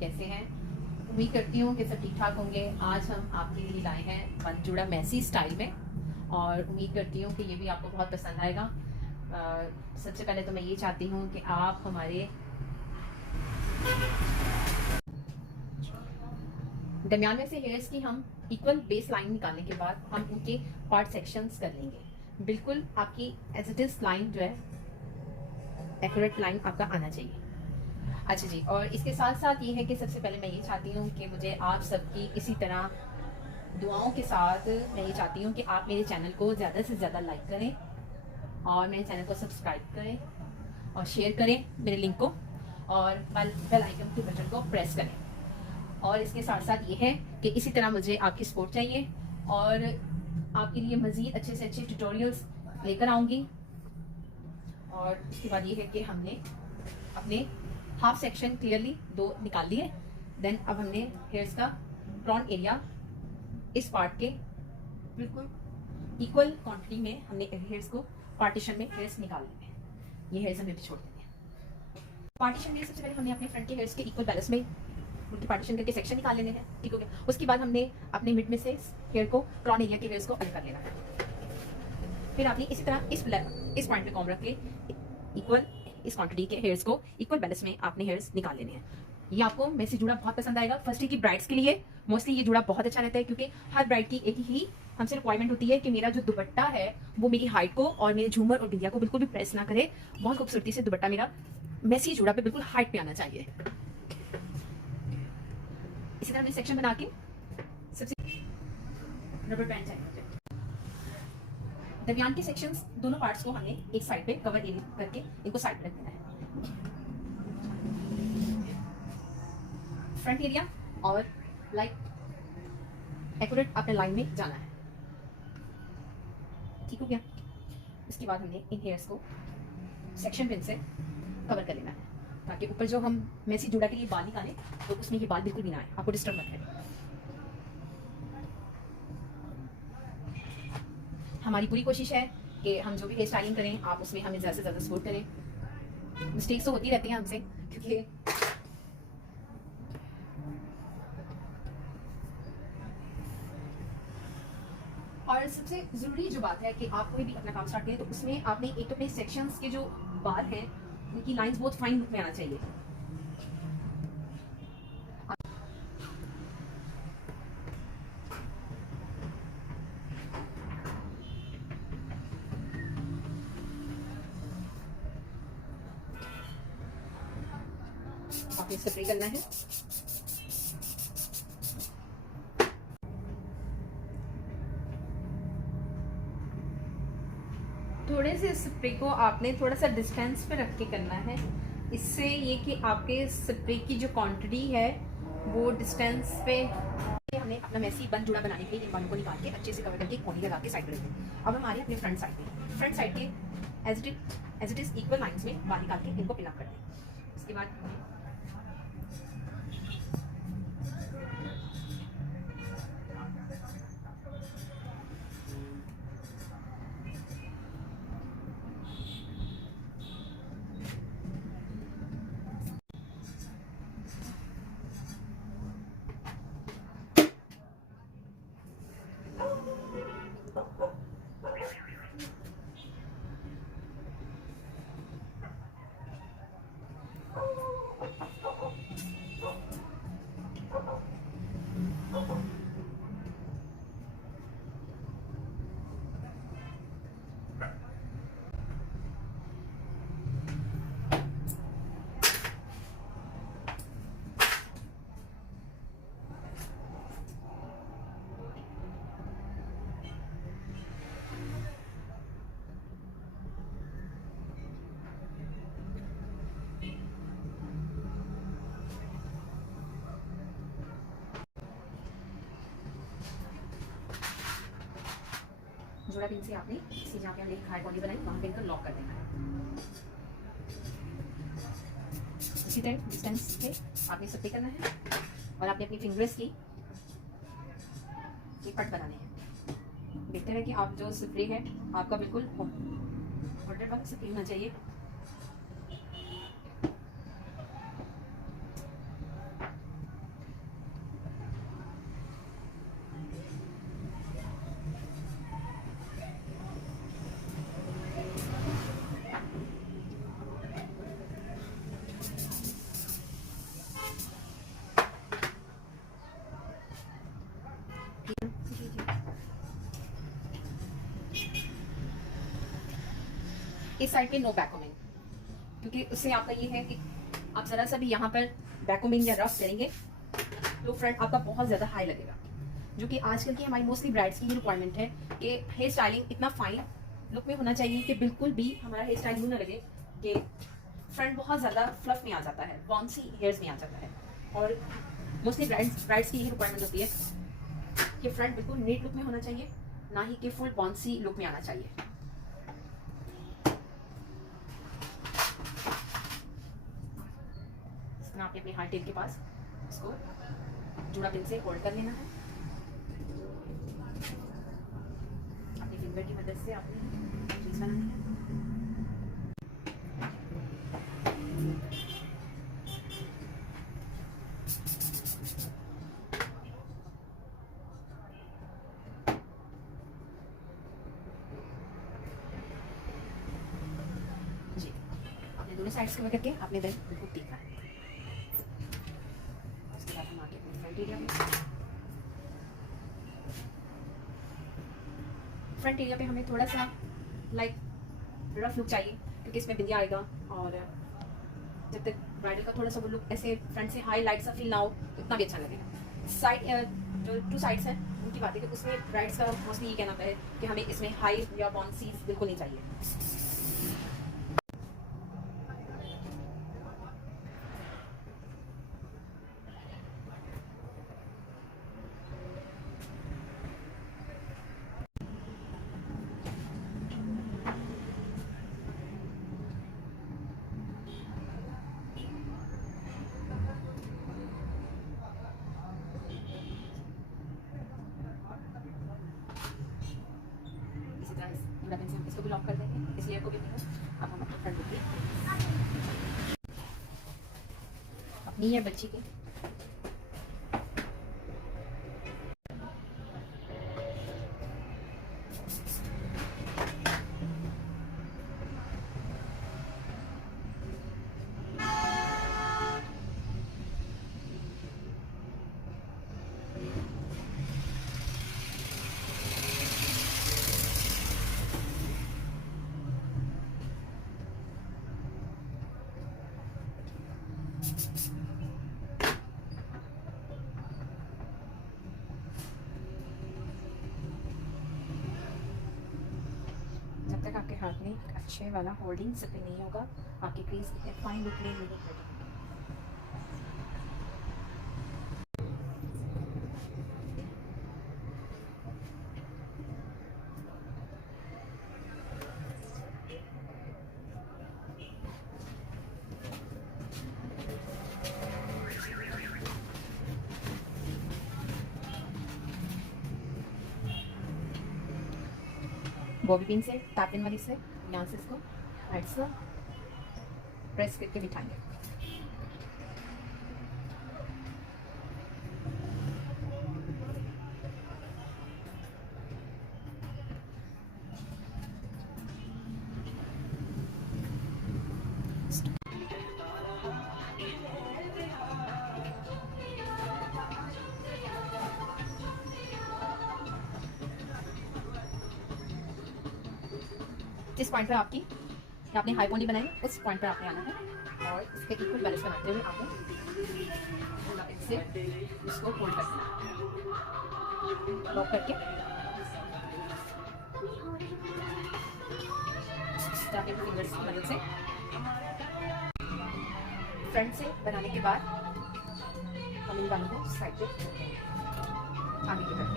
कैसे हैं? उम्मीद करती हूँ कि सब ठीक ठाक होंगे। आज हम आपके लिए लाए हैं बन जुड़ा मैसी स्टाइल में, और उम्मीद करती हूँ कि ये भी आपको बहुत पसंद आएगा। सबसे पहले तो मैं ये चाहती हूँ कि आप हमारे दरमियान में से हेयर्स की हम इक्वल बेस लाइन निकालने के बाद हम उनके पार्ट सेक्शंस कर लेंगे। बिल्कुल आपकी एज इट इज लाइन जो है, एक्यूरेट लाइन आपका आना चाहिए। अच्छा जी, और इसके साथ साथ ये है कि सबसे पहले मैं ये चाहती हूँ कि मुझे आप सबकी इसी तरह दुआओं के साथ मैं ये चाहती हूँ कि आप मेरे चैनल को ज़्यादा से ज़्यादा लाइक करें और मेरे चैनल को सब्सक्राइब करें और शेयर करें मेरे लिंक को, और बेल आइकन के बटन को प्रेस करें। और इसके साथ साथ ये है कि इसी तरह मुझे आपकी सपोर्ट चाहिए और आपके लिए मज़ीद अच्छे से अच्छे ट्यूटोरियल्स लेकर आऊँगी। और उसके बाद ये है कि हमने अपने हाफ सेक्शन क्लियरली 2 निकाल लिए। देन अब हमने हेयर्स का फ्रंट एरिया इस पार्ट के बिल्कुल इक्वल क्वांटिटी में हमने हेयर्स को पार्टीशन में हेयर्स निकाल लिए। ये हेयर्स हमें भी छोड़ देंगे पार्टीशन में। सबसे पहले हमने अपने फ्रंट के हेयर्स के इक्वल बैलेंस में उनके पार्टीशन करके सेक्शन निकाल लेने हैं, ठीक हो गया। उसके बाद हमने अपने मिड में से हेयर को क्रॉन एरिया के हेयर्स को अलग कर लेना है। फिर आपने इसी तरह इस पॉइंट पे कॉम रख के इक्वल इस क्वांटिटी के हेयर्स को इक्वल बैलेंस में आपने हेयर्स निकाल लेने हैं। ये आपको मैसी जुड़ा बहुत पसंद आएगा। फर्स्ट डे की ब्राइड्स के लिए मोस्टली ये जुड़ा बहुत अच्छा रहता है, क्योंकि हर ब्राइड की एक ही हमसे रिक्वायरमेंट होती है कि मेरा जो दुपट्टा है वो मेरी हाइट को और मेरे झूमर और बिंदिया को बिल्कुल भी प्रेस ना करे। बहुत खूबसूरती से दुपट्टा मेरा मैसी जुड़ा पे बिल्कुल हाइट पे आना चाहिए। इसी तरह हमने सेक्शन बना के सबसे रबर बैंड चाहिए। दरमियान के सेक्शंस दोनों पार्ट्स को हमने एक साइड पे कवर एरिया करके इनको साइड पे रख देना है। फ्रंट एरिया और लाइक एक्यूरेट अपने लाइन में जाना है, ठीक हो गया। उसके बाद हमने इन हेयर्स को सेक्शन पिन से कवर कर लेना है, ताकि ऊपर जो हम मैसी जुड़ा के लिए बाल निकालें तो उसमें ये बाल बिल्कुल भी ना आए, आपको डिस्टर्ब मत करें। हमारी पूरी कोशिश है कि हम जो भी हेयर स्टाइलिंग करें आप उसमें हमें ज़्यादा से ज़्यादा सपोर्ट करें। मिस्टेक्स तो होती रहती हैं हमसे, क्योंकि और सबसे ज़रूरी जो बात है कि आप कोई भी अपना काम स्टार्ट करें तो उसमें आपने एक तो अपने सेक्शंस के जो बाल हैं उनकी लाइंस बहुत फाइन में आना चाहिए। आपने स्प्रे करना है। थोड़े से स्प्रे को आपने थोड़ा सा डिस्टेंस पे रख के करना है, इससे ये कि आपके स्प्रे की जो क्वांटिटी है वो डिस्टेंस पे। हमने अपना मैसी बन जुड़ा बनाने के लिए इन बालों को निकाल के अच्छे से कवर करके कोनी लगा के साइड पे रखें। अब हमारे अपने फ्रंट साइड के as it is equal lines में बाल निकाल के इनको पिन अप कर दें। उसके बाद जोड़ा पिन से आपने इसी जहाँ पे हमने हाई बॉडी बनाई वहाँ पे इनको लॉक कर देना है। इसी तरह डिस्टेंस पे आपने स्प्रे करना है और आपने अपनी फिंगर्स की पट बनाने हैं। देखते हैं कि आप जो स्प्रे है आपका बिल्कुल ऑर्डर पर स्प्रे होना चाहिए। इस साइड पे नो बैककोमिंग, क्योंकि उससे आपका ये है कि आप जरा सा भी यहाँ पर बैककोमिंग या रफ करेंगे तो फ्रंट आपका बहुत ज़्यादा हाई लगेगा, जो कि आजकल की हमारी मोस्टली ब्राइड्स की ये रिक्वायरमेंट है कि हेयर स्टाइलिंग इतना फाइन लुक में होना चाहिए कि बिल्कुल भी हमारा हेयर स्टाइल यूँ ना लगे कि फ्रंट बहुत ज़्यादा फ्लफ में आ जाता है, बाउंसी हेयर्स में आ जाता है। और मोस्टली ब्राइड्स की ये रिक्वायरमेंट होती है कि फ्रंट बिल्कुल नीट लुक में होना चाहिए, ना ही कि फुल बाउंसी लुक में आना चाहिए। आपने अपने हार्ट टेल के पास इसको जूड़ा पिन से होल्ड कर लेना है, अपनी फिंगर की मदद से आपने चीज बनानी है। जी, आपने दोनों साइड्स कवर करके आपने देन बिल्कुल देखना है। उसके बाद हम आके अपने फ्रंट एरिया में, फ्रंट एरिया पे हमें थोड़ा सा लाइक रफ लुक चाहिए, क्योंकि इसमें बिंदिया आएगा और जब तक ब्राइडल का थोड़ा सा वो लुक ऐसे फ्रंट से हाई लाइट सा फील ना हो उतना भी अच्छा लगेगा। साइड जो टू साइड्स हैं उनकी बात है कि उसमें ब्राइड्स का मोस्टली ये कहना होता है कि हमें इसमें हाई या बाउंसीज बिल्कुल नहीं चाहिए। इसको भी लॉक कर देंगे, इस लेयर को भी। अब हम अपने फ्रंट लुक अपनी है बच्ची की आपके हाथ में अच्छे वाला होल्डिंग सफेद नहीं होगा, आपकी क्रीज इतने फाइन लुक में नहीं रहेगी। बॉबी पिन से टैप इन वाली से यहाँ से इसको राइट से प्रेस करके बिठाएंगे। जिस पॉइंट पे आपकी आपने हाई पोनी बनाई उस पॉइंट पे आपने आना है और इसके इक्वल बैलेंस बनाते हुए आपने इससे इसको होल्ड करना है, लॉक करके अपने फिंगर्स की मदद से फ्रंट से बनाने के बाद हम इन बालों को साइड पे आगे की तरफ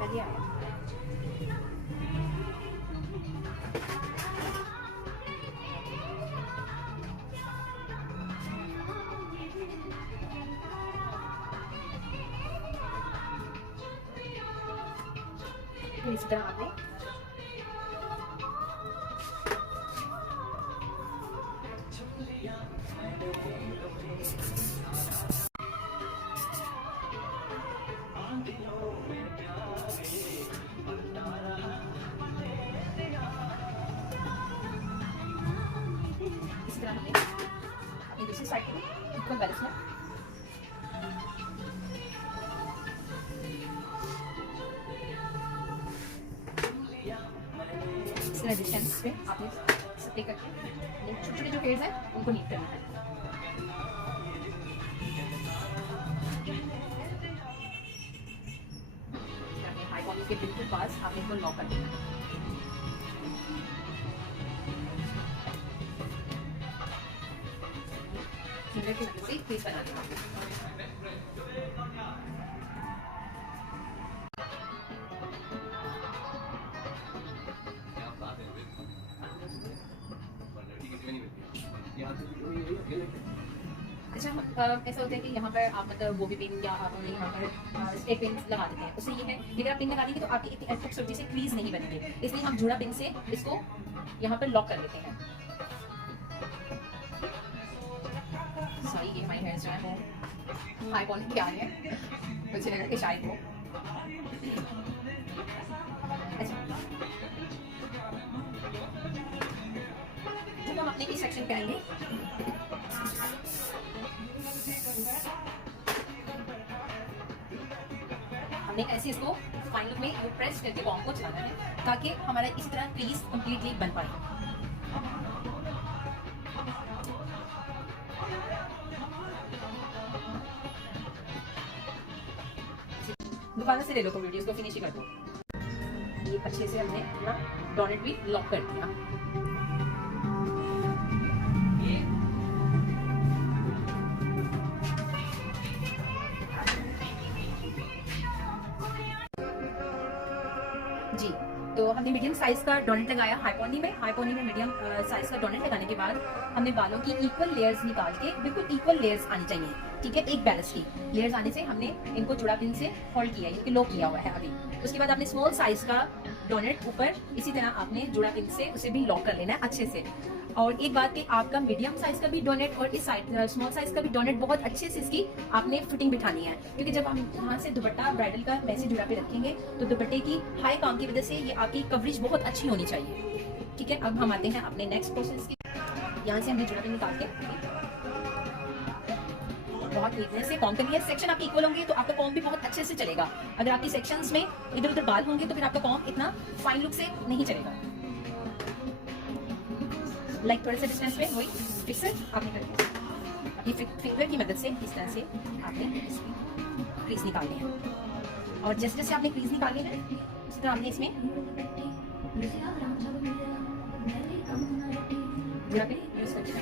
पहले आया। इस तरह आपने अपनी दूसरी साइड को इक्वल बैलेंस में इस तरह डिस्टेंस पे आपने स्प्रे करके छोटे छोटे जो हेयर्स हैं उनको नीट करना है। हाई पॉनी के बिल्कुल पास आपने इनको लॉक कर देना है। फिंगर की मदद से क्रीज बना देना। अच्छा ऐसा होता है कि यहाँ पर आप मतलब वो भी पिन या आप यहाँ पर स्टेप पिन लगा देते हैं, उससे ये है कि अगर आप पिन लगा देंगे तो आपकी इतनी खूबसूरती से क्रीज नहीं बनेगी, इसलिए हम जुड़ा पिन से इसको यहाँ पर लॉक कर लेते हैं। सॉरी ये माय हेयर्स जो है वो हाई पॉनी के आ रहे हैं, मुझे लगा कि शायद वो अच्छा। जब हम अपने इस सेक्शन पे आएंगे हमने ऐसे इसको फाइन लुक में यू प्रेस करके बॉम्ब को चलाना है ताकि हमारा इस तरह क्रीज कंप्लीटली बन पाए। दोबारा से ले लो तो वीडियोस को फिनिश ही कर दो। ये अच्छे से हमने अपना डोनेट भी लॉक कर दिया। जी तो हमने मीडियम साइज का डोनेट लगाया हाई पॉनी में मीडियम साइज का डोनेट लगाने के बाद हमने बालों की इक्वल लेयर्स निकाल के बिल्कुल इक्वल लेयर्स आनी चाहिए, ठीक है, एक बैलेंस की लेयर्स आने से हमने इनको जुड़ा पिन से होल्ड किया है, लॉक किया हुआ है अभी। उसके बाद आपने स्मॉल साइज का डोनेट ऊपर इसी तरह आपने जुड़ा पिन से उसे भी लॉक कर लेना है अच्छे से। और एक बात कि आपका मीडियम साइज का भी डोनेट और इस साइड स्मॉल साइज का भी डोनेट बहुत अच्छे से इसकी आपने फिटिंग बिठानी है, क्योंकि जब हम यहाँ से दुपट्टा ब्राइडल का वैसे जुड़ा पे रखेंगे तो दुपट्टे की हाई काम की वजह से ये आपकी कवरेज बहुत अच्छी होनी चाहिए, ठीक है। अब हम आते हैं अपने नेक्स्ट प्रोसेस की। यहाँ से हमने जुड़ा पे निकाल के बहुत नीटनेस से कॉम करनी है। सेक्शन आपके इक्वल होंगे तो आपका कॉम भी बहुत अच्छे से चलेगा। अगर आपकी सेक्शंस में इधर उधर बाल होंगे तो फिर आपका कॉम इतना फाइन लुक से नहीं चलेगा। लाइक थोड़े से डिस्टेंस में वही फिर से आपने करके ये फिंगर की मदद से इस तरह से आपने क्रीज निकालनी है। और जैसे जैसे आपने क्रीज निकालनी है उसी तरह आपने इसमें जुड़ा पे यूज करके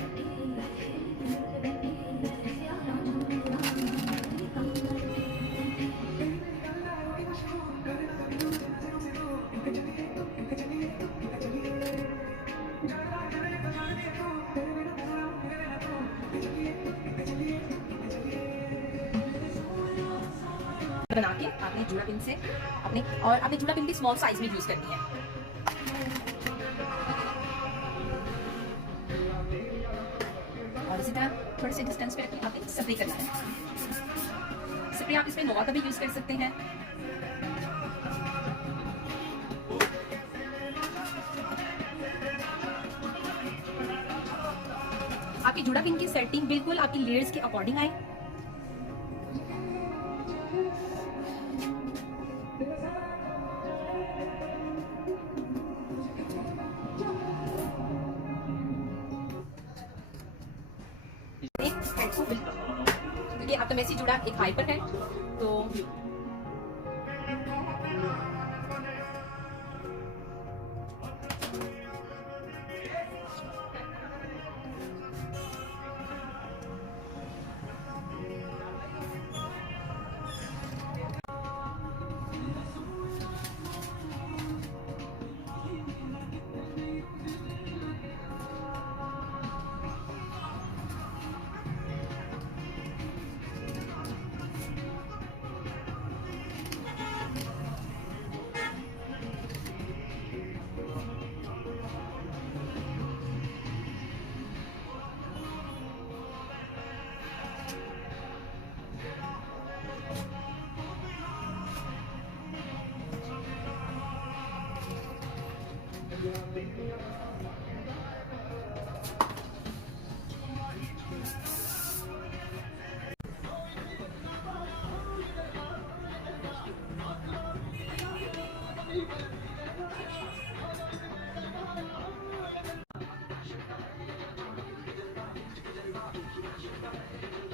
बना के आपने जुड़ा पिन से आपने जुड़ा पिन भी स्मॉल साइज में यूज करनी है। और इसी तरह थोड़े से डिस्टेंस पे रखके आपने स्प्रे करना है। स्प्रे आप इसमें नोवा का भी यूज कर सकते हैं। आपकी जुड़ा पिन की सेटिंग बिल्कुल आपकी लेयर्स के अकॉर्डिंग आए। क्योंकि आपका मैसेज जुड़ा एक हाई पर है तो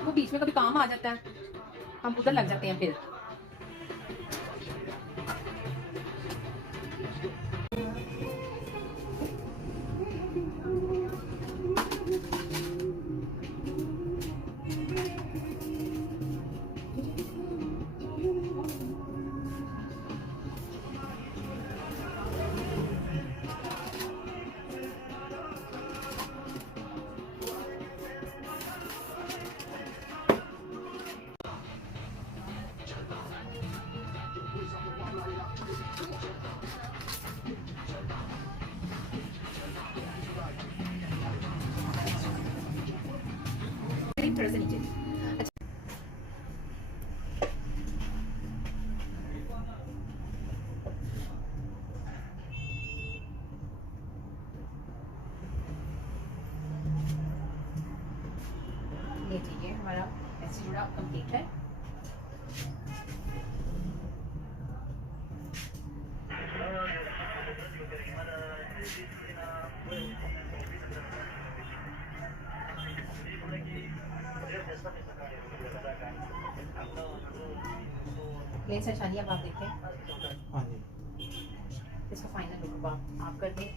आपको बीच में कभी काम आ जाता है, हम उधर लग जाते हैं फिर। थोड़ा सा नीचे। अच्छा, ये ठीक है, हमारा ऐसे जुड़ा कंप्लीट है। प्लेन से शादी अब आप देखें। हाँ जी। इसका फाइनल लुक आप कर दें।